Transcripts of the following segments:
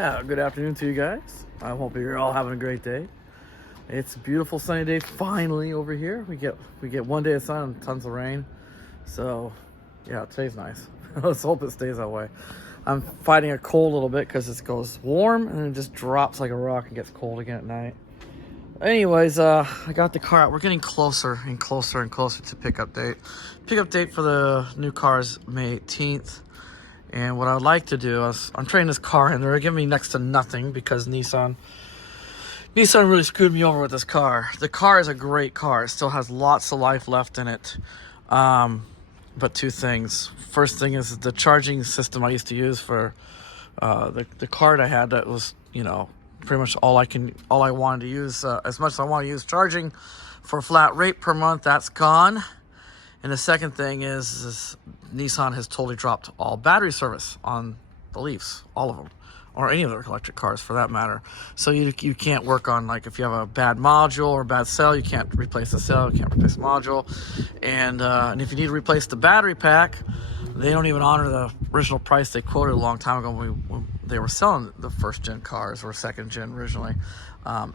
Good afternoon to you guys. I hope you're all having a great day. It's a beautiful sunny day finally over here. We get one day of sun and tons of rain. So yeah, today's nice. Let's hope it stays that way. I'm fighting a cold a little bit because it goes warm and then it just drops like a rock and gets cold again at night. Anyways, I got the car out. We're getting closer and closer and closer to pickup date. Pickup date for the new car is May 18th. And what I'd like to do is, I'm trading this car in. They're giving me next to nothing because Nissan really screwed me over with this car. The car is a great car. It still has lots of life left in it. But two things. First thing is the charging system I used to use for the card I had that was, pretty much all I wanted to use. As much as I want to use charging for a flat rate per month, that's gone. And the second thing is Nissan has totally dropped all battery service on the Leafs, all of them, or any of their electric cars for that matter. So you can't work on, like, if you have a bad module or a bad cell, you can't replace the cell, you can't replace the module. And if you need to replace the battery pack, they don't even honor the original price they quoted a long time ago when they were selling the first gen cars, or second gen originally.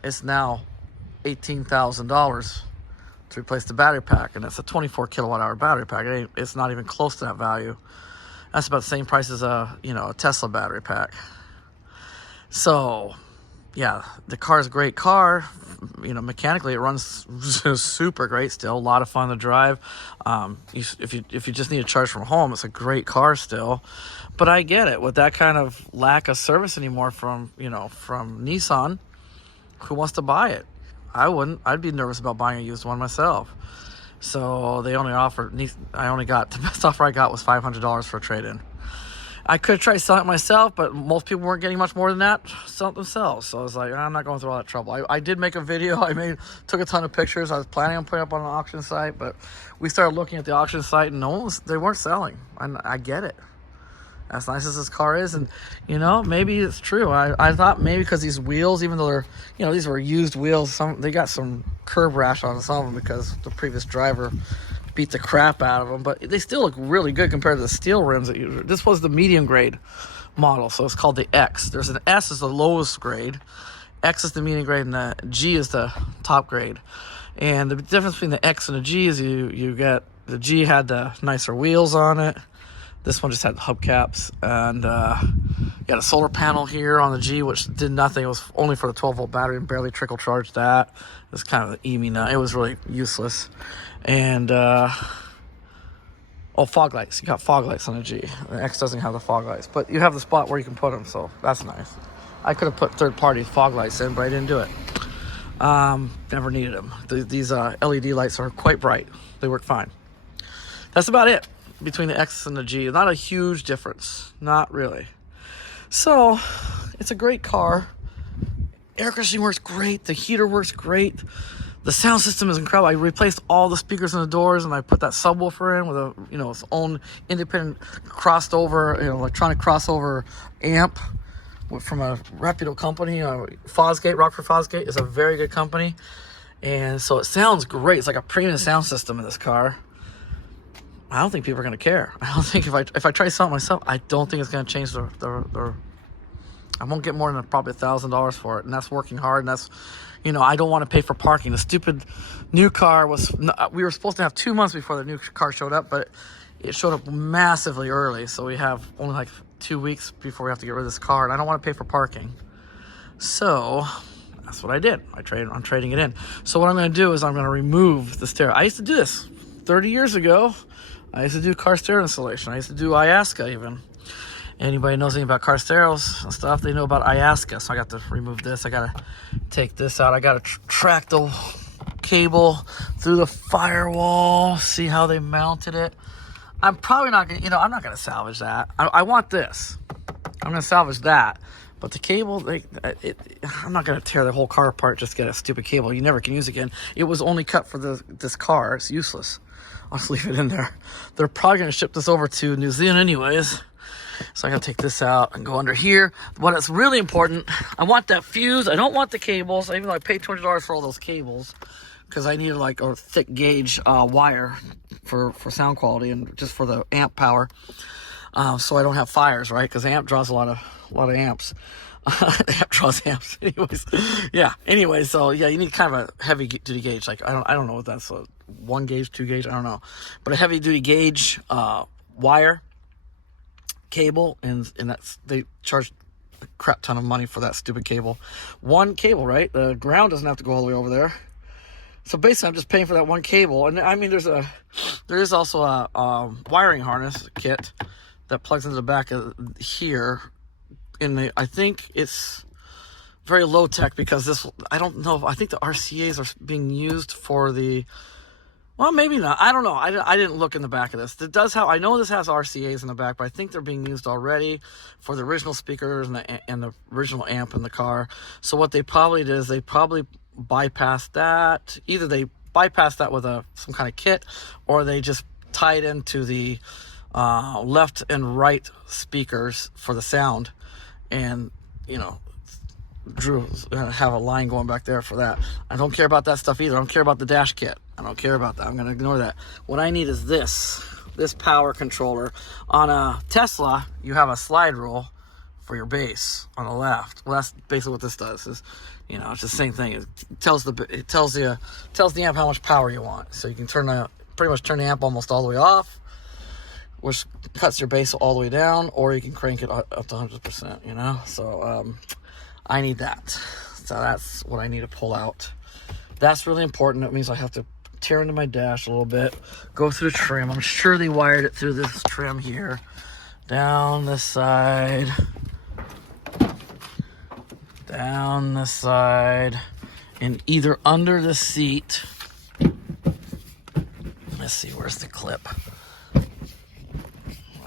It's now $18,000 to replace the battery pack, and it's a 24 kilowatt hour battery pack. It's not even close to that value. That's about the same price as a Tesla battery pack. So yeah, the car is a great car. Mechanically it runs super great still. A lot of fun to drive. If you just need to charge from home, it's a great car still. But I get it, with that kind of lack of service anymore from Nissan, who wants to buy it? I wouldn't. I'd be nervous about buying a used one myself. So the best offer I got was $500 for a trade-in. I could try selling it myself, but most people weren't getting much more than that, sell it themselves. So I was like, I'm not going through all that trouble. I did make a video. Took a ton of pictures. I was planning on putting it up on an auction site, but we started looking at the auction site and they weren't selling. And I get it. As nice as this car is, and maybe it's true. I thought maybe because these wheels, even though they're these were used wheels, they got some curb rash on some of them because the previous driver beat the crap out of them, but they still look really good compared to the steel rims that this was the medium grade model, so it's called the X. There's an S is the lowest grade, X is the medium grade, and the G is the top grade. And the difference between the X and the G is you get the G had the nicer wheels on it. This one just had hubcaps, and you got a solar panel here on the G, which did nothing. It was only for the 12-volt battery and barely trickle charged that. It was kind of an EMI nut. It was really useless. And fog lights. You got fog lights on the G. The X doesn't have the fog lights, but you have the spot where you can put them, so that's nice. I could have put third-party fog lights in, but I didn't do it. Never needed them. These LED lights are quite bright. They work fine. That's about it between the X and the G. Not a huge difference. Not really. So, it's a great car. Air conditioning works great. The heater works great. The sound system is incredible. I replaced all the speakers in the doors, and I put that subwoofer in with its own independent electronic crossover amp from a reputable company. Fosgate, Rockford Fosgate is a very good company. And so it sounds great. It's like a premium sound system in this car. I don't think people are going to care. I don't think if I try something myself, I don't think it's going to change I won't get more than probably $1,000 for it, and that's working hard, and that's, I don't want to pay for parking. The stupid new car we were supposed to have 2 months before the new car showed up, but it showed up massively early, so we have only like 2 weeks before we have to get rid of this car, and I don't want to pay for parking. So that's what I did. I'm trading it in. So what I'm going to do is I'm going to remove the stereo. I used to do this 30 years ago. I used to do car stereo installation. I used to do Iasca even. Anybody knows anything about car stereos and stuff, they know about Iasca. So I got to remove this. I got to take this out. I got to track the cable through the firewall, see how they mounted it. I'm probably not going to, I'm not going to salvage that. I want this. I'm going to salvage that. But the cable, I'm not going to tear the whole car apart just to get a stupid cable you never can use again. It was only cut for this car. It's useless. I'll just leave it in there. They're probably going to ship this over to New Zealand anyways. So I'm going to take this out and go under here. What is really important, I want that fuse. I don't want the cables, even though I paid $200 for all those cables, because I needed like a thick gauge wire for sound quality and just for the amp power. So I don't have fires, right? Because amp draws a lot of amps. They have truss amps, anyways. Yeah. Anyway, so yeah, you need kind of a heavy duty gauge. Like I don't know what that's, a 1 gauge, 2 gauge, I don't know, but a heavy duty gauge, wire, cable, and that's, they charge a crap ton of money for that stupid cable. One cable, right? The ground doesn't have to go all the way over there. So basically, I'm just paying for that one cable. And I mean, there is also a wiring harness kit that plugs into the back of here. I think it's very low tech, because I don't know. I think the RCAs are being used for well, maybe not. I don't know. I didn't look in the back of this. I know this has RCAs in the back, but I think they're being used already for the original speakers and the original amp in the car. So what they probably did is they probably bypassed that. Either they bypassed that with some kind of kit, or they just tied into the left and right speakers for the sound, and have a line going back there for that. I don't care about that stuff either. I don't care about the dash kit. I don't care about that. I'm going to ignore that. What I need is this power controller. On a Tesla, you have a slide rule for your bass on the left. Well, that's basically what this does. It's just the same thing. It tells the amp how much power you want. So you can pretty much turn the amp almost all the way off, which cuts your bass all the way down, or you can crank it up to 100%, So I need that. So that's what I need to pull out. That's really important. That means I have to tear into my dash a little bit, go through the trim. I'm sure they wired it through this trim here, down this side, and either under the seat. Let's see, where's the clip?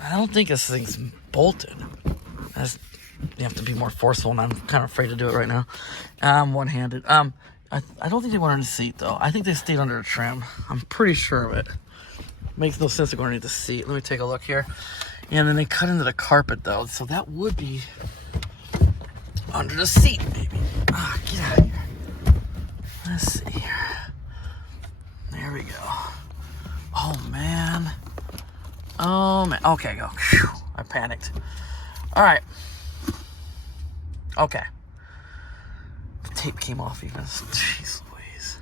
I don't think this thing's bolted. You have to be more forceful, and I'm kind of afraid to do it right now. One-handed. I don't think they went under the seat, though. I think they stayed under the trim. I'm pretty sure of it. Makes no sense to go underneath the seat. Let me take a look here. And then they cut into the carpet, though, so that would be under the seat, maybe. Get out of here. Let's see here. There we go. Oh, man. Okay, go. Whew, I panicked. All right. Okay. The tape came off even. Jeez Louise.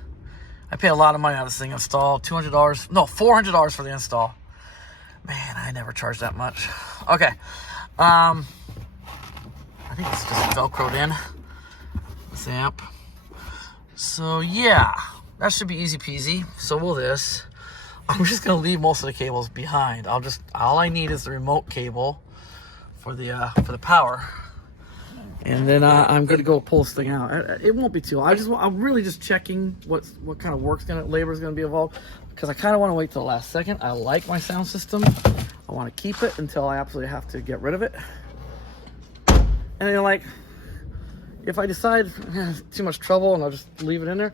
I paid a lot of money on this thing installed. $200. No, $400 for the install. Man, I never charged that much. Okay. I think it's just Velcroed in. This amp. So, yeah. That should be easy peasy. So will this. I'm just going to leave most of the cables behind. All I need is the remote cable for the power. And then I'm going to go pull this thing out. It won't be too long. I'm really just checking what kind of labor is going to be involved, because I kind of want to wait till the last second. I like my sound system. I want to keep it until I absolutely have to get rid of it. And then, if I decide too much trouble and I'll just leave it in there,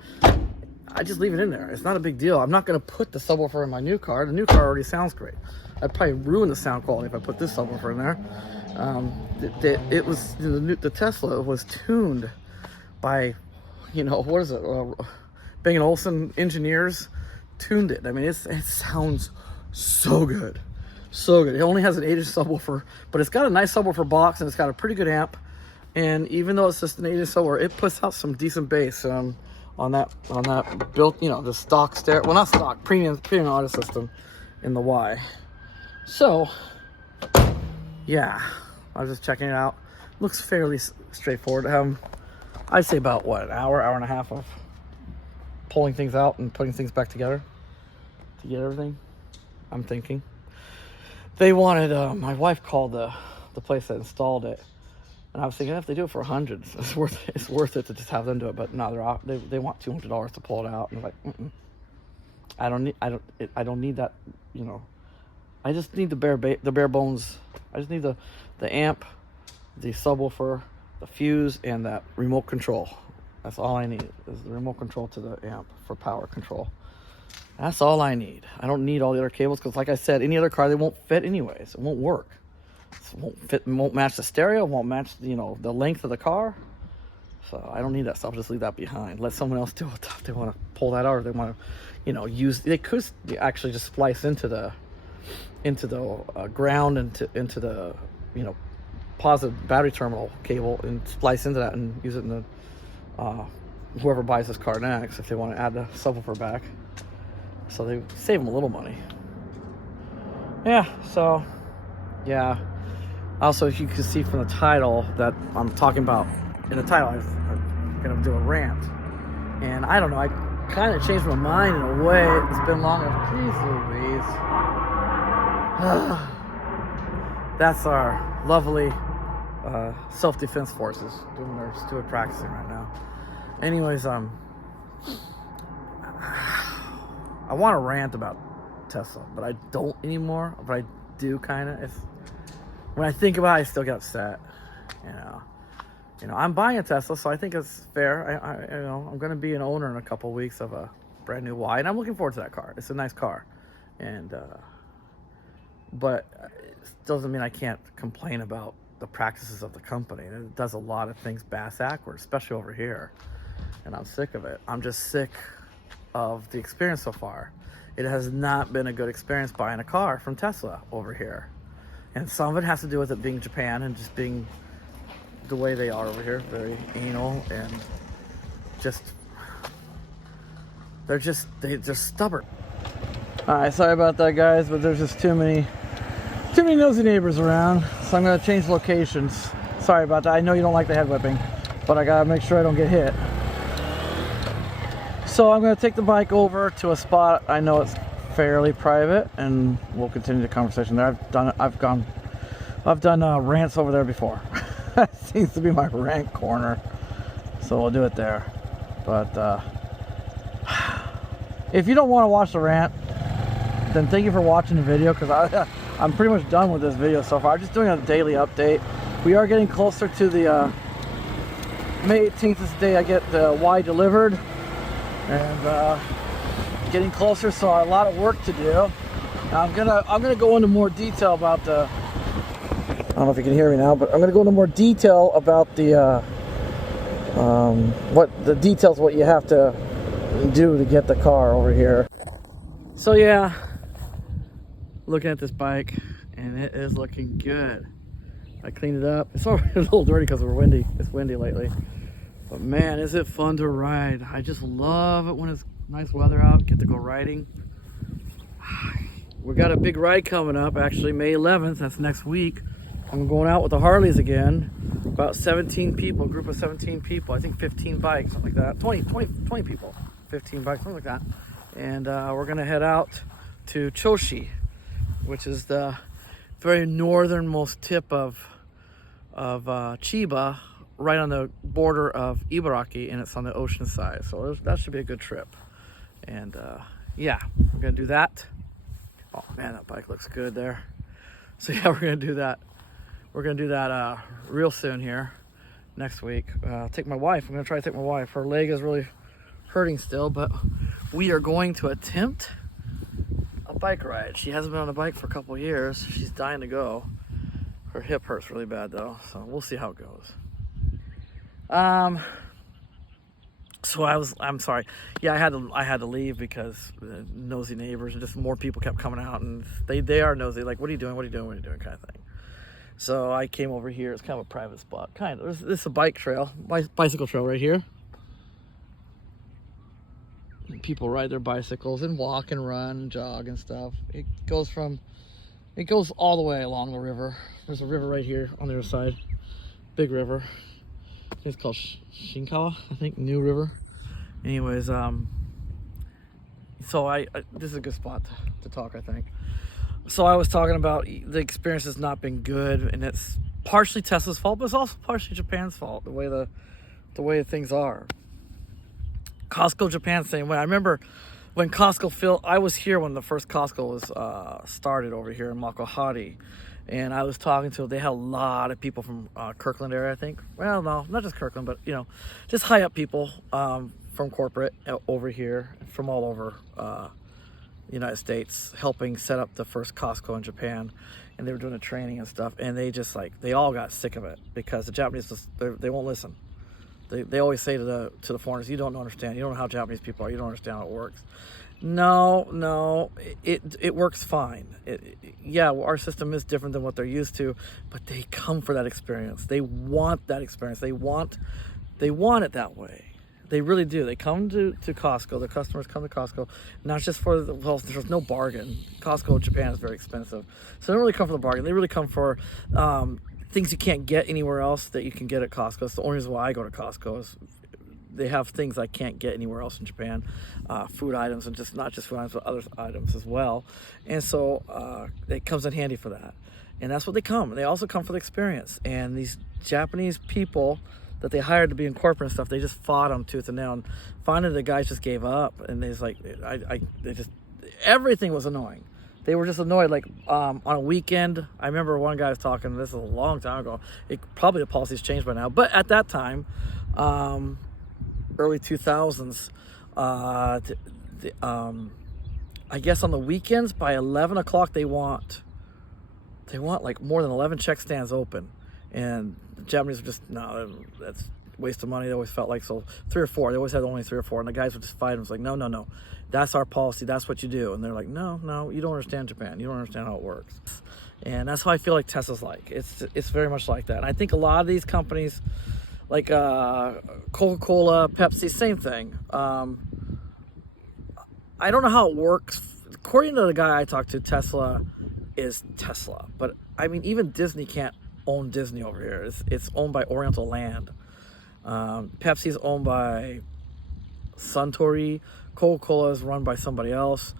I just leave it in there. It's not a big deal. I'm not going to put the subwoofer in my new car. The new car already sounds great. I'd probably ruin the sound quality if I put this subwoofer in there. The Tesla was tuned by, what is it? Bang & Olufsen engineers tuned it. I mean, it sounds so good. So good. It only has an 8-inch subwoofer, but it's got a nice subwoofer box, and it's got a pretty good amp. And even though it's just an 8-inch subwoofer, it puts out some decent bass on that built, the stock stereo. Well, not stock, premium audio system in the Y. So, yeah, I was just checking it out. Looks fairly straightforward. I'd say about an hour and a half of pulling things out and putting things back together to get everything. I'm thinking they wanted. My wife called the place that installed it, and I was thinking if they do it for $100, it's worth it to just have them do it. But no, they want $200 to pull it out, and like, I don't need that. I just need the bare bones. I just need the amp, the subwoofer, the fuse, and that remote control. That's all I need, is the remote control to the amp for power control. That's all I need. I don't need all the other cables, because like I said, any other car, they won't fit anyways. It won't work. It won't fit. It won't match the stereo. It won't match the length of the car. So I don't need that stuff. I'll just leave that behind. Let someone else do it if they want to pull that out, or they want to use. They could actually just splice into the ground, into the positive battery terminal cable and splice into that and use it in the whoever buys this car next if they want to add the subwoofer back. So they save them a little money. Yeah, so yeah. Also, you can see from the title that I'm talking about, in the title, I'm going to do a rant. And I don't know, I kind of changed my mind in a way. It's been long enough. Jeez Louise. That's our lovely self-defense forces doing their stupid practicing right now. Anyways, I want to rant about Tesla, but I don't anymore. But I do kind of. When I think about it, I still get upset. You know, I'm buying a Tesla, so I think it's fair. I'm going to be an owner in a couple of weeks of a brand new Y, and I'm looking forward to that car. It's a nice car, and but it doesn't mean I can't complain about the practices of the company. It does a lot of things backwards, especially over here, and I'm sick of it. I'm just sick of the experience so far. It has not been a good experience buying a car from Tesla over here. And some of it has to do with it being Japan and just being the way they are over here, very anal and they're just stubborn. Alright, sorry about that guys, but there's just too many nosy neighbors around, so I'm gonna change locations. Sorry about that. I know you don't like the head whipping, but I gotta make sure I don't get hit. So I'm gonna take the bike over to a spot I know it's fairly private, and we'll continue the conversation there. I've done rants over there before. That seems to be my rant corner, so we'll do it there. But if you don't want to watch the rant, then thank you for watching the video, because I'm pretty much done with this video so far. I'm just doing a daily update. We are getting closer to the May 18th is the day I get the Y delivered, and getting closer, so a lot of work to do. I'm gonna go into more detail about the, I don't know if you can hear me now, but I'm gonna go into more detail about the what you have to do to get the car over here. So yeah, looking at this bike, and it is looking good. I cleaned it up. It's already a little dirty because we're windy. It's windy lately, but man, is it fun to ride. I just love it when it's nice weather out, get to go riding. We got a big ride coming up, actually May 11th, that's next week. I'm going out with the Harleys again. About 17 people, group of 17 people, I think 15 bikes, something like that. 20 people, 15 bikes, something like that. And we're gonna head out to Choshi, which is the very northernmost tip of Chiba, right on the border of Ibaraki, and it's on the ocean side. So that should be a good trip. And yeah, we're gonna do that. Oh man, that bike looks good there. So yeah, we're gonna do that. We're gonna do that real soon here, next week. Take my wife. I'm gonna try to take my wife. Her leg is really hurting still, but we are going to attempt a bike ride. She hasn't been on a bike for a couple years. She's dying to go. Her hip hurts really bad though, so we'll see how it goes. So I'm sorry. Yeah, I had to leave because nosy neighbors and just more people kept coming out, and they are nosy. Like, what are you doing? What are you doing? What are you doing? Kind of thing. So I came over here. It's kind of a private spot. Kind of. This is a bike trail, bicycle trail right here. And people ride their bicycles and walk and run and jog and stuff. It goes all the way along the river. There's a river right here on the other side. Big river. I think it's called Shinkawa, I think, New River. Anyways, so this is a good spot to talk, I think. So I was talking about the experience has not been good, and it's partially Tesla's fault, but it's also partially Japan's fault, the way things are. Costco Japan, same way. I remember when Costco I was here when the first Costco was started over here in Makuhari. And I was talking to, they had a lot of people from Kirkland area, I think. Well, no, not just Kirkland, but, you know, just high up people from corporate over here, from all over the United States, helping set up the first Costco in Japan. And they were doing the training and stuff. And they just, like, they all got sick of it because the Japanese, they won't listen. They always say to the foreigners, you don't understand. You don't know how Japanese people are. You don't understand how it works. No, it works fine. Yeah, well, our system is different than what they're used to, but they come for that experience. They want that experience. They want it that way. They really do. They come to Costco. The customers come to Costco, not just for the, well, there's no bargain. Costco in Japan is very expensive, so they don't really come for the bargain. They really come for things you can't get anywhere else that you can get at Costco. It's the only reason why I go to Costco is they have things I can't get anywhere else in Japan, food items, and just not just food items, but other items as well. And so it comes in handy for that. And that's what they come. They also come for the experience. And these Japanese people that they hired to be in corporate and stuff, they just fought them tooth and nail. And finally, the guys just gave up. And they just like, they just, everything was annoying. They were just annoyed. Like on a weekend, I remember one guy was talking. This is a long time ago. Probably the policy's changed by now, but at that time. Early 2000s, I guess on the weekends by 11 o'clock they want like more than 11 check stands open, and the Japanese were just, no, that's a waste of money. They always felt like, so 3 or 4, they always had only 3 or 4, and the guys would just fight them. It's like, no, that's our policy, that's what you do. And they're like, no, you don't understand Japan, you don't understand how it works. And that's how I feel like Tesla's like. It's very much like that. And I think a lot of these companies, like Coca-Cola, Pepsi, same thing. I don't know how it works. According to the guy I talked to, Tesla is Tesla. But, I mean, even Disney can't own Disney over here. It's owned by Oriental Land. Pepsi is owned by Suntory. Coca-Cola is run by somebody else.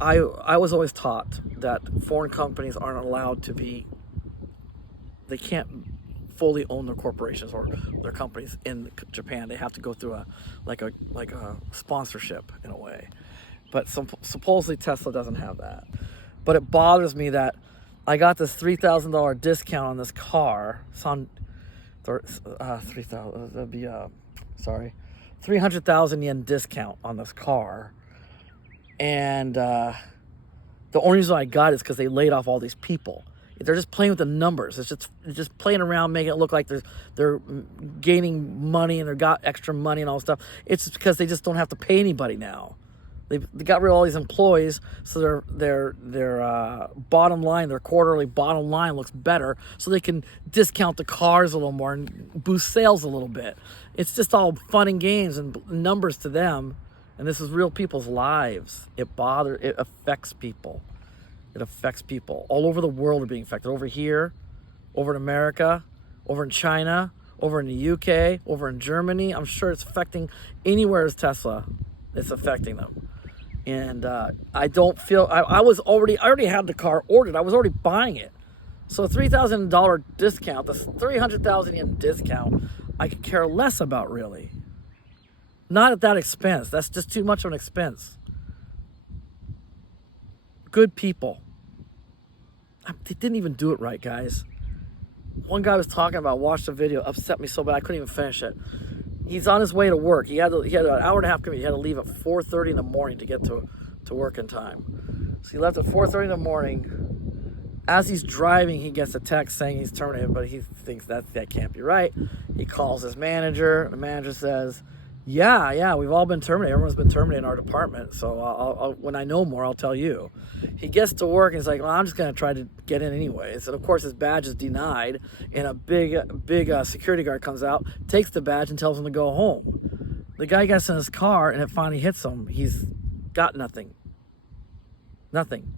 I was always taught that foreign companies aren't allowed to be... They can't fully own their corporations or their companies in Japan. They have to go through a sponsorship in a way. But supposedly Tesla doesn't have that. But it bothers me that I got this $3,000 discount on this car. It's on 3,000. That'd be 300,000 yen discount on this car, and the only reason I got it is because they laid off all these people. They're just playing with the numbers. It's just playing around, making it look like they're gaining money and they got extra money and all this stuff. It's just because they just don't have to pay anybody now. They got rid of all these employees, so their bottom line, their quarterly bottom line looks better, so they can discount the cars a little more and boost sales a little bit. It's just all fun and games and numbers to them, and this is real people's lives. It affects people. It affects people. All over the world are being affected. Over here, over in America, over in China, over in the UK, over in Germany. I'm sure it's affecting anywhere there's Tesla. It's affecting them. And I don't feel, I already had the car ordered. I was already buying it. So a $3,000 discount, this 300,000 yen discount, I could care less about, really. Not at that expense. That's just too much of an expense. Good people. They didn't even do it right, guys. One guy was talking about, watched the video, upset me so bad I couldn't even finish it. He's on his way to work. He had an hour and a half commute. He had to leave at 4:30 in the morning to get to work in time. So he left at 4:30 in the morning. As he's driving, he gets a text saying he's terminated, but he thinks that can't be right. He calls his manager. The manager says, yeah, we've all been terminated. Everyone's been terminated in our department. So I'll when I know more, I'll tell you. He gets to work and he's like, well, I'm just going to try to get in anyways. And of course, his badge is denied. And a big security guard comes out, takes the badge, and tells him to go home. The guy gets in his car and it finally hits him. He's got nothing. Nothing.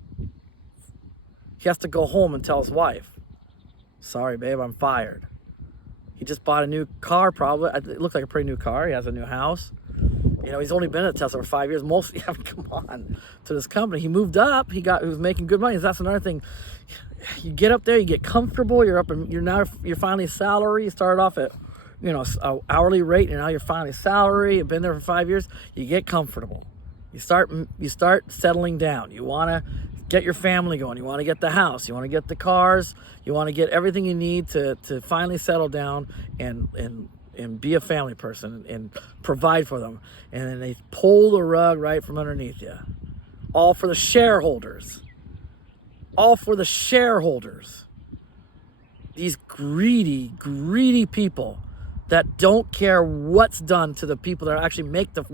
He has to go home and tell his wife, sorry, babe, I'm fired. He just bought a new car, probably. It looks like a pretty new car. He has a new house. You know, he's only been at Tesla for 5 years. Come on, to this company. He moved up. He was making good money. That's another thing. You get up there, you get comfortable. You're up, and you're finally salary. You started off at, an hourly rate, and now you're finally salary. You've been there for 5 years. You get comfortable. You start settling down. You want to get your family going. You want to get the house. You want to get the cars. You want to get everything you need to finally settle down and be a family person and provide for them. And then they pull the rug right from underneath you. All for the shareholders. All for the shareholders. These greedy people that don't care what's done to the people that actually make the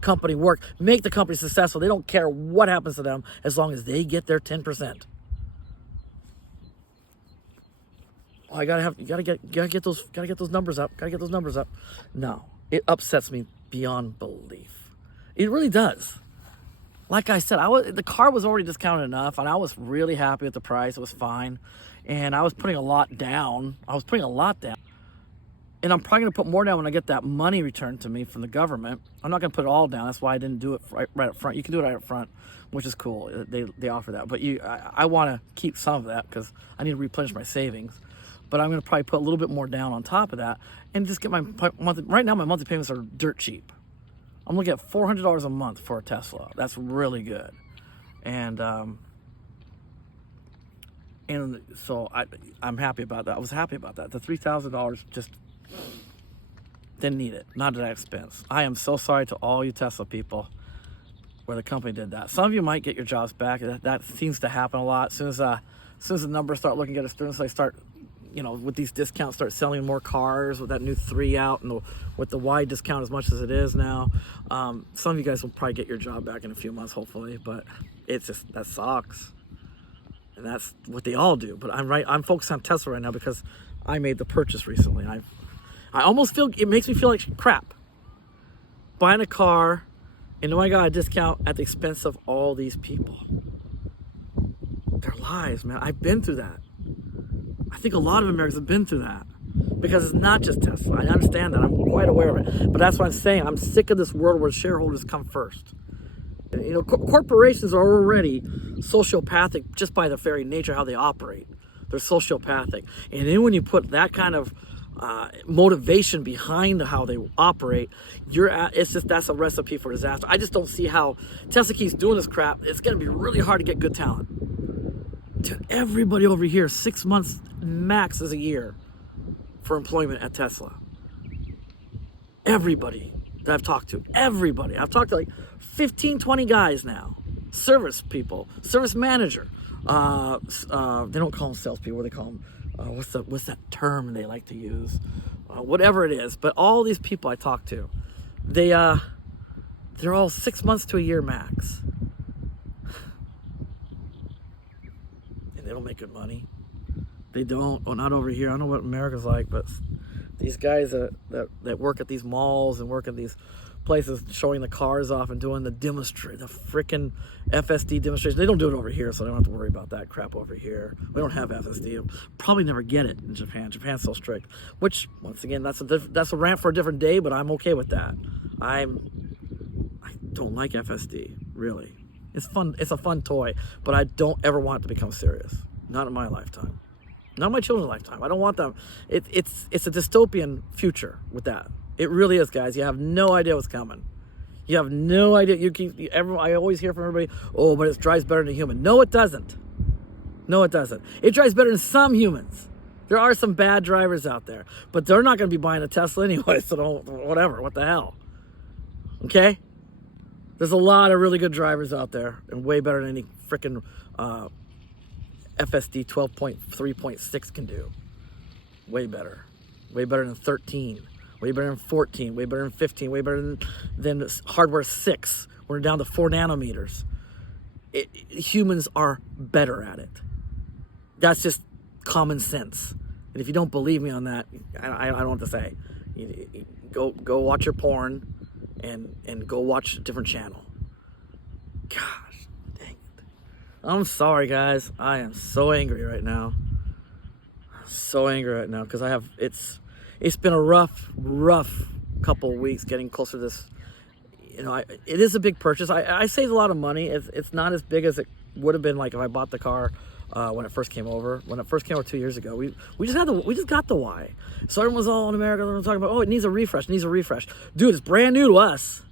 company work, make the company successful. They don't care what happens to them as long as they get their 10%. Oh, you gotta get those numbers up. Gotta get those numbers up. No, it upsets me beyond belief. It really does. Like I said, the car was already discounted enough, and I was really happy with the price. It was fine, and I was putting a lot down. And I'm probably going to put more down when I get that money returned to me from the government. I'm not going to put it all down. That's why I didn't do it right up front. You can do it right up front, which is cool. They offer that. But I want to keep some of that because I need to replenish my savings. But I'm going to probably put a little bit more down on top of that and just get my monthly. Right now, my monthly payments are dirt cheap. I'm looking at $400 a month for a Tesla. That's really good. And so I'm happy about that. I was happy about that. The $3,000 just didn't need it. Not at that expense. I am so sorry to all you Tesla people where the company did that. Some of you might get your jobs back. That seems to happen a lot. As soon as the numbers start looking at us, as soon as they start, with these discounts, start selling more cars with that new 3 out and with the wide discount as much as it is now. Some of you guys will probably get your job back in a few months, hopefully. But it's just, that sucks. And that's what they all do. But I'm focused on Tesla right now because I made the purchase recently. I almost feel, it makes me feel like crap. Buying a car, and I got a discount at the expense of all these people. Their lives, man. I've been through that. I think a lot of Americans have been through that. Because it's not just Tesla. I understand that. I'm quite aware of it. But that's what I'm saying. I'm sick of this world where shareholders come first. Corporations are already sociopathic just by the very nature of how they operate. They're sociopathic. And then when you put that kind of motivation behind how they operate, that's a recipe for disaster. I just don't see how Tesla keeps doing this crap. It's going to be really hard to get good talent. To everybody over here, 6 months max is a year for employment at Tesla. Everybody that I've talked to, I've talked to like 15, 20 guys now. Service people, service manager. They don't call them salespeople. What do they call them? What's that term they like to use? Whatever it is. But all these people I talk to, they're all 6 months to a year max. And they don't make good money. They don't. Well, not over here. I don't know what America's like, but these guys that work at these malls and work at these places showing the cars off and doing the freaking FSD demonstration. They don't do it over here, so I don't have to worry about that crap over here. We don't have FSD. I'll probably never get it in Japan. Japan's so strict. Which, once again, that's a rant for a different day, but I'm okay with that. I don't like FSD, really. It's fun. It's a fun toy, but I don't ever want it to become serious. Not in my lifetime. Not in my children's lifetime. I don't want them. It's a dystopian future with that. It really is, guys. You have no idea what's coming. You have no idea. I always hear from everybody, oh, but it drives better than a human. No, it doesn't. No, it doesn't. It drives better than some humans. There are some bad drivers out there, but they're not going to be buying a Tesla anyway, so whatever. What the hell? Okay? There's a lot of really good drivers out there, and way better than any freaking FSD 12.3.6 can do. Way better. Way better than 13. Way better than 14, way better than 15, way better than hardware 6. We're down to 4 nanometers. Humans are better at it. That's just common sense. And if you don't believe me on that, I don't know what to say. Go watch your porn and go watch a different channel. Gosh, dang it. I'm sorry, guys. I am so angry right now. So angry right now because it's been a rough couple of weeks getting closer to this. It is a big purchase. I saved a lot of money. It's not as big as it would have been like if I bought the car when it first came over. When it first came over 2 years ago, we just got the Y. So everyone was all in America. They were talking about, oh, it needs a refresh. Dude, it's brand new to us.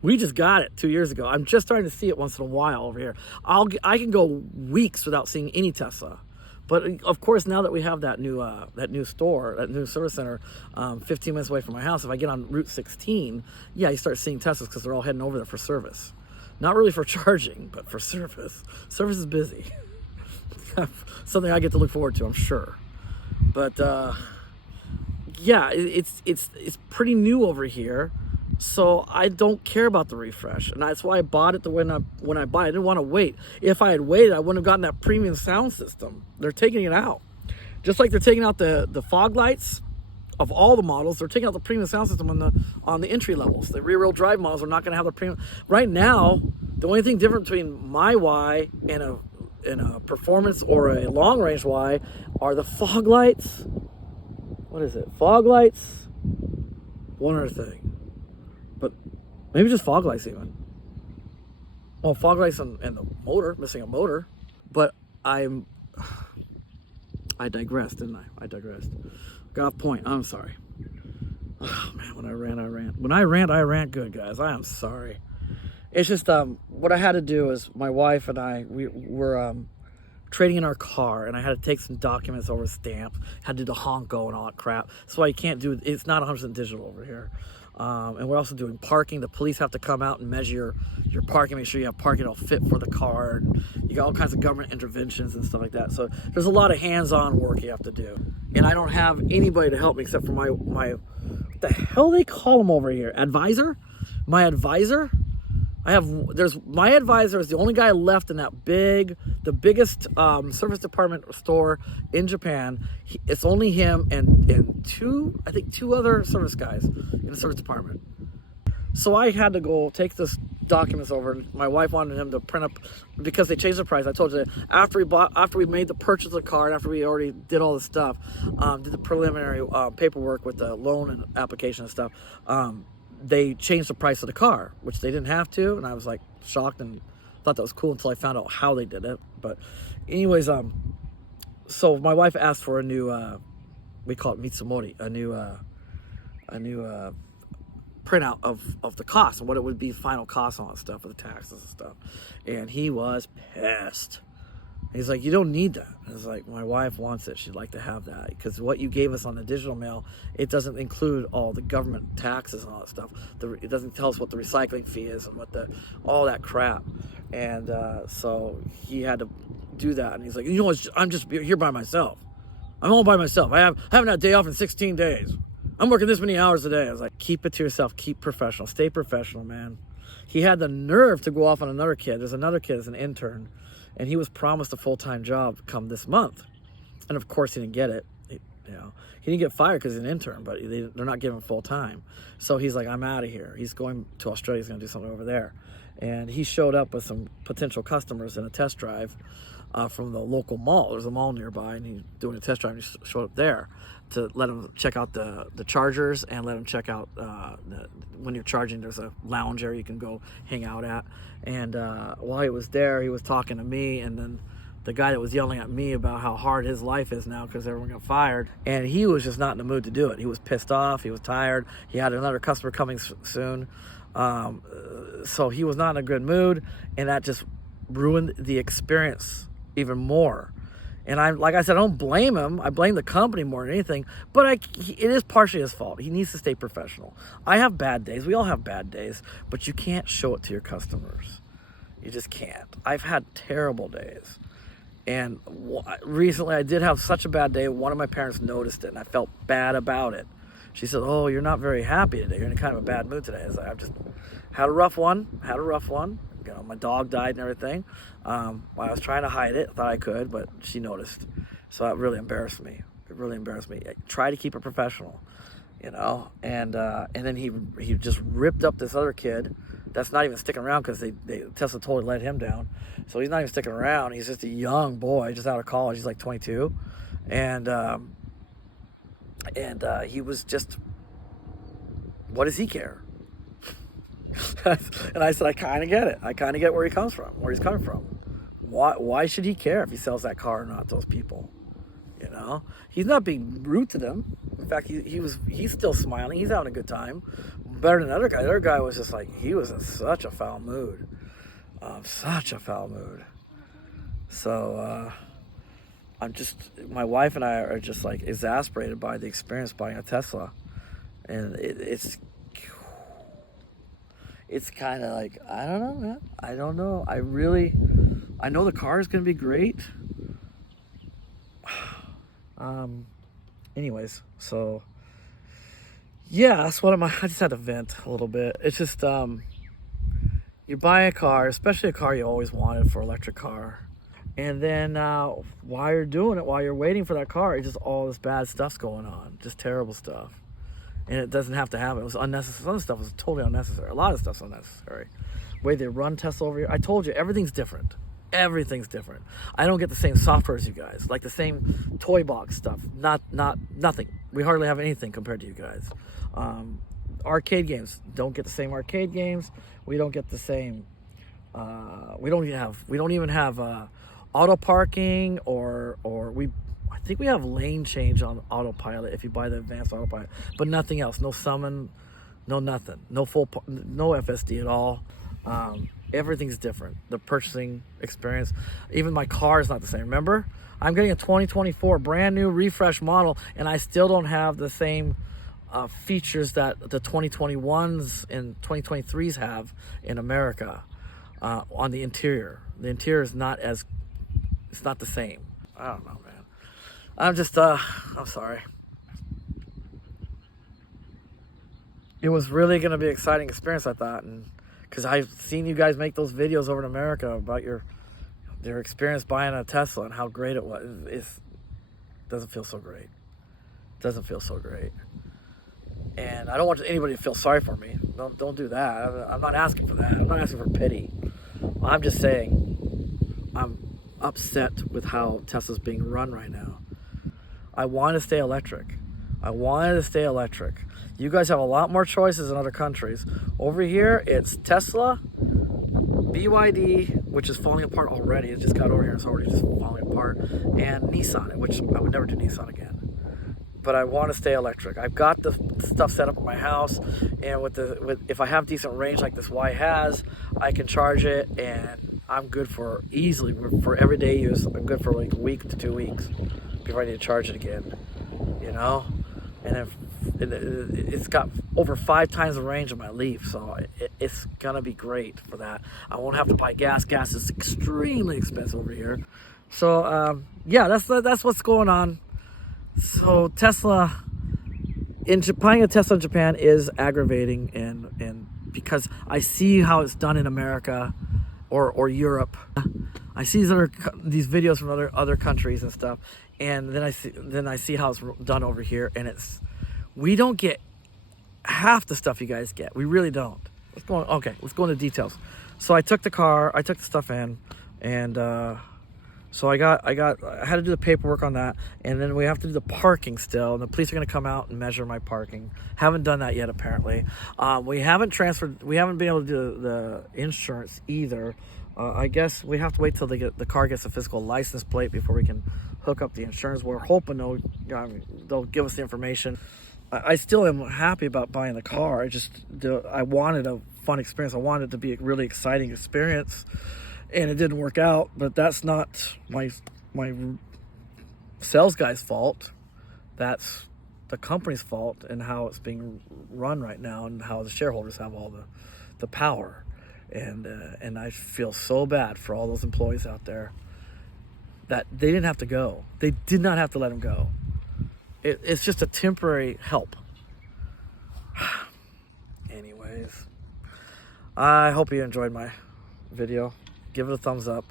We just got it 2 years ago. I'm just starting to see it once in a while over here. I can go weeks without seeing any Tesla. But of course, now that we have that new store, that new service center, 15 minutes away from my house, if I get on Route 16, yeah, you start seeing Teslas because they're all heading over there for service. Not really for charging, but for service. Service is busy. Something I get to look forward to, I'm sure. But yeah, it's pretty new over here, so I don't care about the refresh, and that's why I bought it when I bought it. I didn't want to wait. If I had waited, I wouldn't have gotten that premium sound system. They're taking it out, just like they're taking out the fog lights of all the models. They're taking out the premium sound system on the entry levels. The rear-wheel drive models are not going to have the premium. Right now, the only thing different between my Y and a performance or a long-range Y are the fog lights. What is it? Fog lights. One other thing, but maybe just fog lights even. Well, fog lights and the motor, missing a motor. But I digressed, didn't I? I digressed. Got off point. I'm sorry. Oh, man, when I rant. When I rant good, guys. I am sorry. It's just what I had to do is my wife and I we were trading in our car, and I had to take some documents over stamps. Had to do the honko and all that crap. That's why you can't do. It's not 100% digital over here. And we're also doing parking. The police have to come out and measure your parking, make sure you have parking that'll fit for the car. You got all kinds of government interventions and stuff like that. So there's a lot of hands-on work you have to do. And I don't have anybody to help me except for my what the hell they call him over here? Advisor? My advisor? My advisor is the only guy left in the biggest service department store in Japan. It's only him and two other service guys in the service department. So I had to go take this documents over. My wife wanted him to print up because they changed the price. I told you after we made the purchase of the car, and after we already did all the stuff, did the preliminary paperwork with the loan and application and stuff. They changed the price of the car, which they didn't have to, and I was like shocked and thought that was cool until I found out how they did it. But anyways, so my wife asked for a new we call it Mitsumori, a new printout of the cost and what it would be, final cost and all that stuff with the taxes and stuff. And he was pissed. He's like, you don't need that. And it's like, my wife wants it. She'd like to have that because what you gave us on the digital mail, it doesn't include all the government taxes and all that stuff. It doesn't tell us what the recycling fee is and what all that crap. And so he had to do that. And he's like, you know what? I'm just here by myself. I'm all by myself. I haven't had a day off in 16 days. I'm working this many hours a day. I was like, keep it to yourself. Keep professional. Stay professional, man. He had the nerve to go off on another kid. There's another kid as an intern. And he was promised a full-time job come this month. And of course he didn't get it. He didn't get fired because he's an intern, but they're not giving him full-time. So he's like, I'm out of here. He's going to Australia. He's going to do something over there. And he showed up with some potential customers in a test drive from the local mall. There's a mall nearby, and he's doing a test drive, and he showed up there to let him check out the chargers and let him check out when you're charging, there's a lounge area you can go hang out at. And while he was there, he was talking to me, and then the guy that was yelling at me about how hard his life is now because everyone got fired, and he was just not in the mood to do it. He was pissed off. He was tired. He had another customer coming soon. So he was not in a good mood, and that just ruined the experience even more. And like I said, I don't blame him. I blame the company more than anything. But it is partially his fault. He needs to stay professional. I have bad days. We all have bad days. But you can't show it to your customers. You just can't. I've had terrible days. And recently I did have such a bad day. One of my parents noticed it, and I felt bad about it. She said, oh, you're not very happy today. You're in kind of a bad mood today. I was like, I've just had a rough one. You know, my dog died and everything. I was trying to hide it. I thought I could, but she noticed. So that really embarrassed me. It really embarrassed me. I try to keep it professional, you know. And then he just ripped up this other kid that's not even sticking around because Tesla totally let him down. So he's not even sticking around. He's just a young boy, just out of college. He's like 22. And he was just, what does he care? And I said, I kind of get it. I kind of get where he's coming from. Why should he care if he sells that car or not, those people? You know, he's not being rude to them. In fact, he's still smiling. He's having a good time. Better than the other guy. The other guy was just like, he was in such a foul mood. So, my wife and I are just like exasperated by the experience buying a Tesla. And it's kind of like, I don't know, man. I don't know. I know the car is going to be great. Anyways, so yeah, that's what I just had to vent a little bit. It's just you buy a car, especially a car you always wanted for electric car, and then while you're doing it, while you're waiting for that car, it's just all this bad stuff's going on, just terrible stuff. And it doesn't have to happen. It was unnecessary. Some of the stuff was totally unnecessary. A lot of stuff's unnecessary. The way they run Tesla over here, I told you, everything's different. Everything's different. I don't get the same software as you guys, like the same toy box stuff. Nothing. We hardly have anything compared to you guys. Arcade games, don't get the same arcade games. We don't get the same. We don't even have auto parking or we. I think we have lane change on autopilot if you buy the advanced autopilot, but nothing else. No summon, no nothing. No FSD at all. Everything's different. The purchasing experience, even my car is not the same. Remember, I'm getting a 2024 brand new refresh model, and I still don't have the same features that the 2021s and 2023s have in America on the interior. The interior is it's not the same. I don't know, man. I'm sorry. It was really going to be an exciting experience, I thought, and because I've seen you guys make those videos over in America about your experience buying a Tesla and how great it was. It doesn't feel so great. It doesn't feel so great. And I don't want anybody to feel sorry for me. Don't do that. I'm not asking for that. I'm not asking for pity. I'm just saying I'm upset with how Tesla's being run right now. I want to stay electric. I wanted to stay electric. You guys have a lot more choices in other countries. Over here, it's Tesla, BYD, which is falling apart already. It just got over here. It's already just falling apart. And Nissan, which I would never do Nissan again. But I want to stay electric. I've got the stuff set up in my house, and if I have decent range like this Y has, I can charge it, and I'm good for everyday use. I'm good for like a week to 2 weeks before I need to charge it again, you know. And it's got over 5 times the range of my Leaf, so it's gonna be great for that. I won't have to buy gas. Gas is extremely expensive over here. So yeah, that's what's going on. So Tesla, buying a Tesla in Japan is aggravating, and because I see how it's done in America or Europe. I see these videos from other countries and stuff, and then I see how it's done over here, and we don't get half the stuff you guys get. We really don't. Let's go into details. So I took the stuff in, and so I had to do the paperwork on that, and then we have to do the parking still, and the police are going to come out and measure my parking. Haven't done that yet, apparently. We haven't been able to do the insurance either. I guess we have to wait till the car gets a physical license plate before we can hook up the insurance. We're hoping they'll give us the information. I still am happy about buying the car. I wanted a fun experience. I wanted it to be a really exciting experience, and it didn't work out. But that's not my sales guy's fault. That's the company's fault and how it's being run right now, and how the shareholders have all the power. And I feel so bad for all those employees out there that they didn't have to go. They did not have to let them go. It's just a temporary help. Anyways, I hope you enjoyed my video. Give it a thumbs up.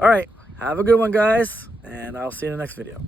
All right, have a good one, guys, and I'll see you in the next video.